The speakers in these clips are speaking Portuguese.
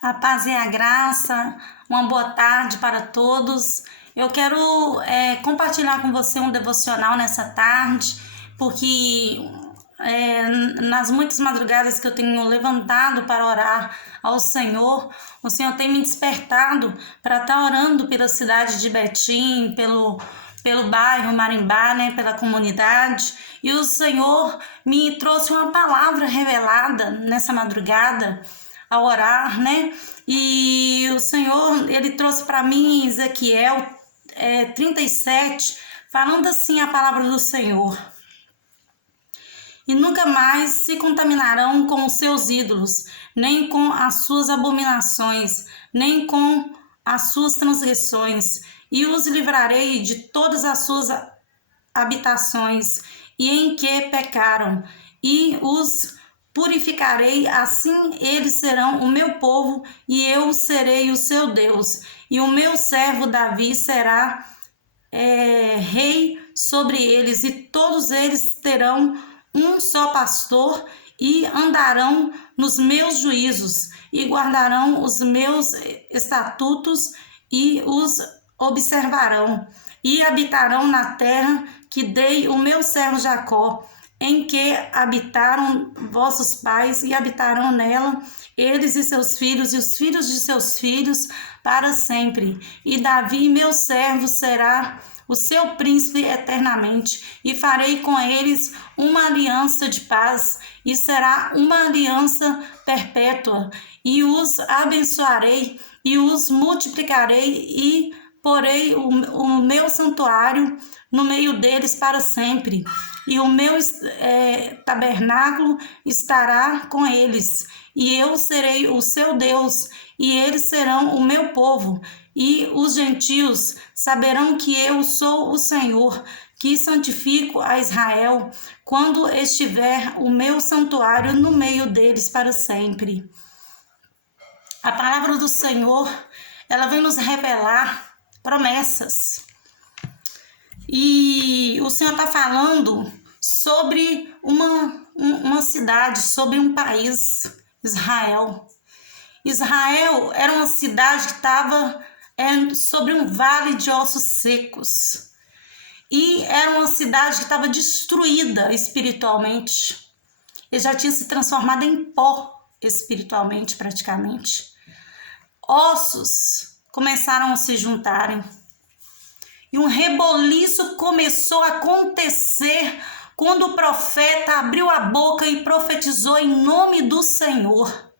A paz e a graça, uma boa tarde para todos. Eu quero compartilhar com você um devocional nessa tarde, porque nas muitas madrugadas que eu tenho levantado para orar ao Senhor, o Senhor tem me despertado para estar orando pela cidade de Betim, pelo bairro Marimbá, né, pela comunidade. E o Senhor me trouxe uma palavra revelada nessa madrugada, a orar, né? E o Senhor, ele trouxe para mim Ezequiel 37, falando assim a palavra do Senhor. E nunca mais se contaminarão com os seus ídolos, nem com as suas abominações, nem com as suas transgressões, e os livrarei de todas as suas habitações, e em que pecaram, e os purificarei, assim eles serão o meu povo, e eu serei o seu Deus, e o meu servo Davi será rei sobre eles, e todos eles terão um só pastor, e andarão nos meus juízos, e guardarão os meus estatutos, e os observarão, e habitarão na terra que dei o meu servo Jacó, em que habitaram vossos pais, e habitarão nela eles e seus filhos, e os filhos de seus filhos, para sempre. E Davi, meu servo, será o seu príncipe eternamente, e farei com eles uma aliança de paz, e será uma aliança perpétua, e os abençoarei, e os multiplicarei, e porei o meu santuário no meio deles para sempre, e o meu tabernáculo estará com eles, e eu serei o seu Deus, e eles serão o meu povo, e os gentios saberão que eu sou o Senhor, que santifico a Israel, quando estiver o meu santuário no meio deles para sempre. A palavra do Senhor, ela vem nos revelar promessas. E o Senhor está falando sobre uma cidade, sobre um país, Israel. Israel era uma cidade que estava sobre um vale de ossos secos. E era uma cidade que estava destruída espiritualmente. Ele já tinha se transformado em pó espiritualmente, praticamente. Ossos começaram a se juntarem. E um reboliço começou a acontecer quando o profeta abriu a boca e profetizou em nome do Senhor.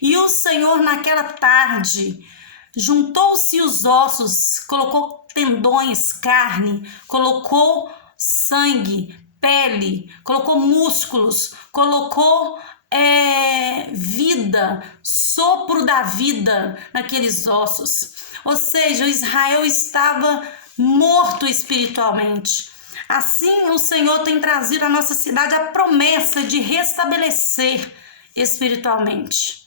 E o Senhor, naquela tarde, juntou-se os ossos, colocou tendões, carne, colocou sangue, pele, colocou músculos, colocou vida, sopro da vida naqueles ossos. Ou seja, Israel estava morto espiritualmente. Assim, o Senhor tem trazido à nossa cidade a promessa de restabelecer espiritualmente.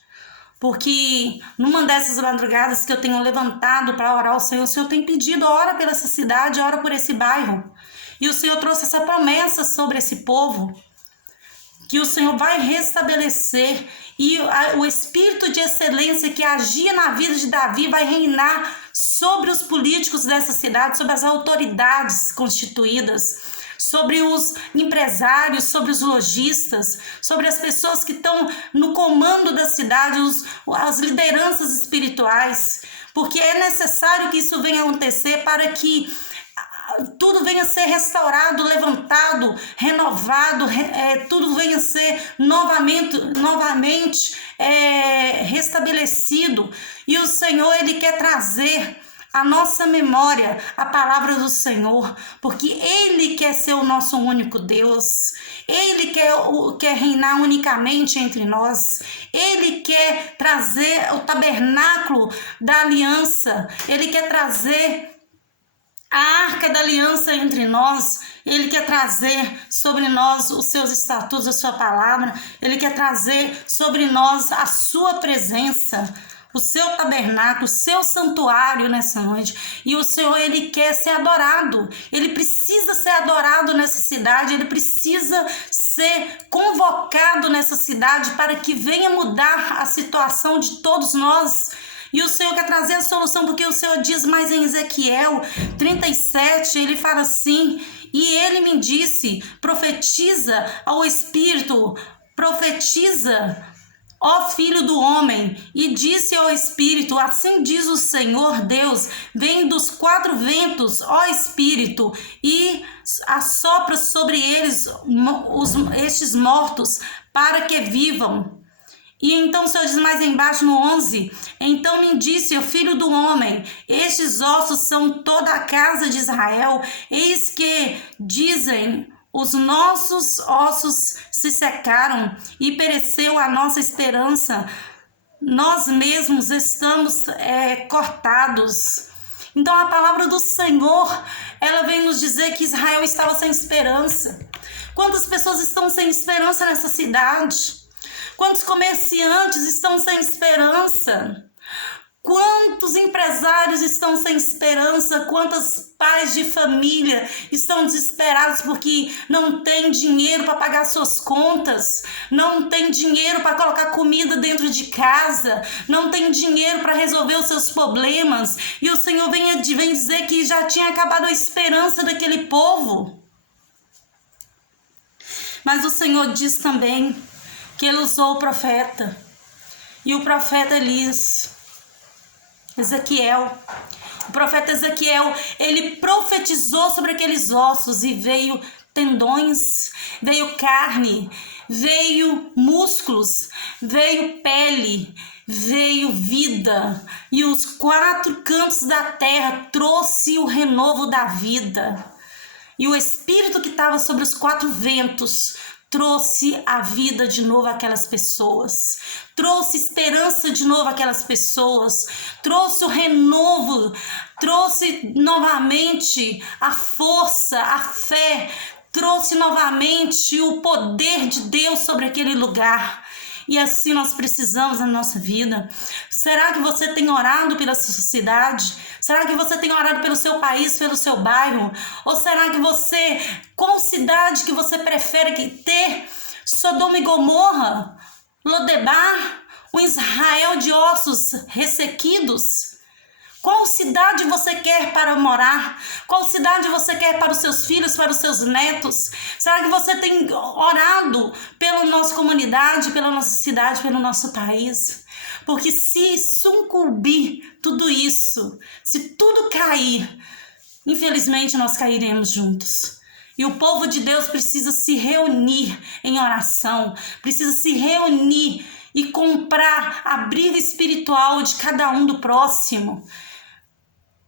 Porque numa dessas madrugadas que eu tenho levantado para orar ao Senhor, o Senhor tem pedido, ora pela essa cidade, ora por esse bairro. E o Senhor trouxe essa promessa sobre esse povo, que o Senhor vai restabelecer, e o espírito de excelência que agia na vida de Davi vai reinar sobre os políticos dessa cidade, sobre as autoridades constituídas, sobre os empresários, sobre os lojistas, sobre as pessoas que estão no comando da cidade, as lideranças espirituais, porque é necessário que isso venha acontecer para que tudo venha a ser restaurado, levantado, renovado, tudo venha a ser novamente restabelecido. E o Senhor, Ele quer trazer à nossa memória a palavra do Senhor, porque Ele quer ser o nosso único Deus. Ele quer reinar unicamente entre nós. Ele quer trazer o tabernáculo da aliança. Ele quer trazer a arca da aliança entre nós. Ele quer trazer sobre nós os seus estatutos, a sua palavra. Ele quer trazer sobre nós a sua presença. o seu tabernáculo, o seu santuário nessa noite. E o Senhor, Ele quer ser adorado. Ele precisa ser adorado nessa cidade. Ele precisa ser convocado nessa cidade para que venha mudar a situação de todos nós. E o Senhor quer trazer a solução, porque o Senhor diz mais em Ezequiel 37, Ele fala assim: e Ele me disse, profetiza ao Espírito, profetiza, ó filho do homem, e disse ao Espírito, assim diz o Senhor Deus, vem dos 4 ventos, ó Espírito, e assopra sobre eles estes mortos, para que vivam. E então o Senhor diz mais embaixo no 11, então me disse, o filho do homem, estes ossos são toda a casa de Israel, eis que dizem, os nossos ossos se secaram e pereceu a nossa esperança, nós mesmos estamos cortados. Então a palavra do Senhor, ela vem nos dizer que Israel estava sem esperança. Quantas pessoas estão sem esperança nessa cidade? Quantos comerciantes estão sem esperança? Quantos empresários estão sem esperança? Quantos pais de família estão desesperados porque não tem dinheiro para pagar suas contas, não tem dinheiro para colocar comida dentro de casa, não tem dinheiro para resolver os seus problemas. E o Senhor vem dizer que já tinha acabado a esperança daquele povo. Mas o Senhor diz também que Ele usou o profeta. E o profeta Ezequiel. O profeta Ezequiel, ele profetizou sobre aqueles ossos e veio tendões, veio carne, veio músculos, veio pele, veio vida. E os 4 cantos da terra trouxe o renovo da vida. E o Espírito que estava sobre os 4 ventos trouxe a vida de novo àquelas pessoas, trouxe esperança de novo àquelas pessoas, trouxe o renovo, trouxe novamente a força, a fé, trouxe novamente o poder de Deus sobre aquele lugar. E assim nós precisamos na nossa vida. Será que você tem orado pela sua cidade? Será que você tem orado pelo seu país, pelo seu bairro? Ou será que você, qual cidade que você prefere ter? Sodoma e Gomorra? Lodebar? Um Israel de ossos ressequidos? Qual cidade você quer para morar? Qual cidade você quer para os seus filhos, para os seus netos? Será que você tem orado pela nossa comunidade, pela nossa cidade, pelo nosso país? Porque se sucumbir tudo isso, se tudo cair, infelizmente nós cairemos juntos. E o povo de Deus precisa se reunir em oração, precisa se reunir e comprar a briga espiritual de cada um do próximo.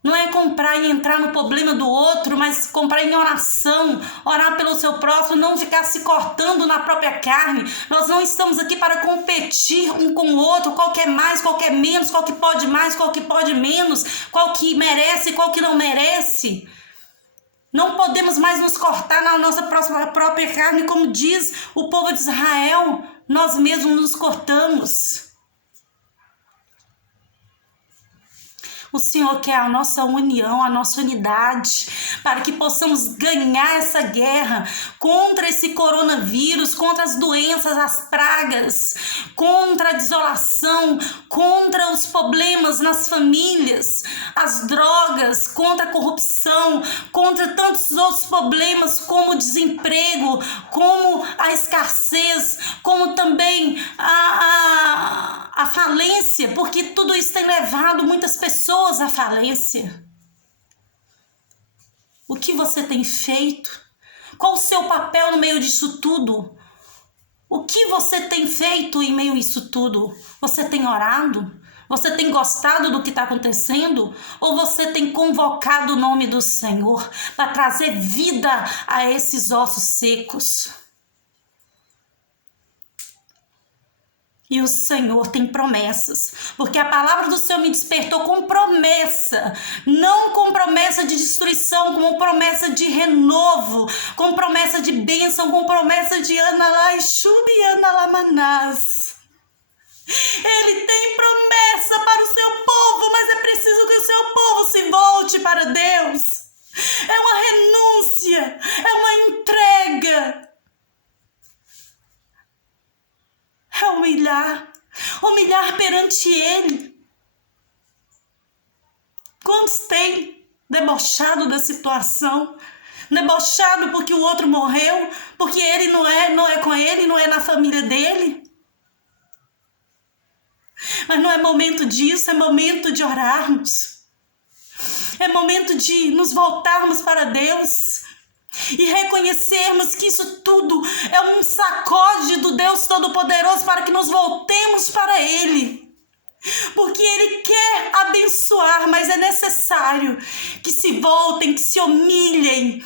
Não é comprar e entrar no problema do outro, mas comprar em oração, orar pelo seu próximo, não ficar se cortando na própria carne. Nós não estamos aqui para competir um com o outro, qual que é mais, qual que é menos, qual que pode mais, qual que pode menos, qual que merece, qual que não merece. Não podemos mais nos cortar na nossa própria carne, como diz o povo de Israel, nós mesmos nos cortamos. O Senhor quer a nossa união, a nossa unidade, para que possamos ganhar essa guerra contra esse coronavírus, contra as doenças, as pragas, contra a desolação, contra os problemas nas famílias, as drogas, contra a corrupção, contra tantos outros problemas como o desemprego, como a escassez, como também a falência, porque tudo isso tem levado muitas pessoas à falência. O que você tem feito? Qual o seu papel no meio disso tudo? O que você tem feito em meio a isso tudo? Você tem orado? Você tem gostado do que está acontecendo? Ou você tem convocado o nome do Senhor para trazer vida a esses ossos secos? E o Senhor tem promessas, porque a palavra do Senhor me despertou com promessa, não com promessa de destruição, com promessa de renovo, com promessa de bênção, com promessa de Analai Shubi Analamanás. Ele tem promessa para volte para Deus. É uma renúncia, é uma entrega. É humilhar perante Ele. Quantos têm debochado da situação? Debochado porque o outro morreu, porque ele não é com ele, não é na família dele? Mas não é momento disso, é momento de orarmos. É momento de nos voltarmos para Deus e reconhecermos que isso tudo é um sacode do Deus Todo-Poderoso para que nos voltemos para Ele. Porque Ele quer abençoar, mas é necessário que se voltem, que se humilhem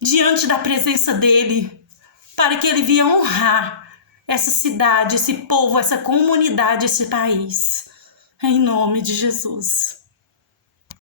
diante da presença dEle, para que Ele venha honrar essa cidade, esse povo, essa comunidade, esse país. Em nome de Jesus.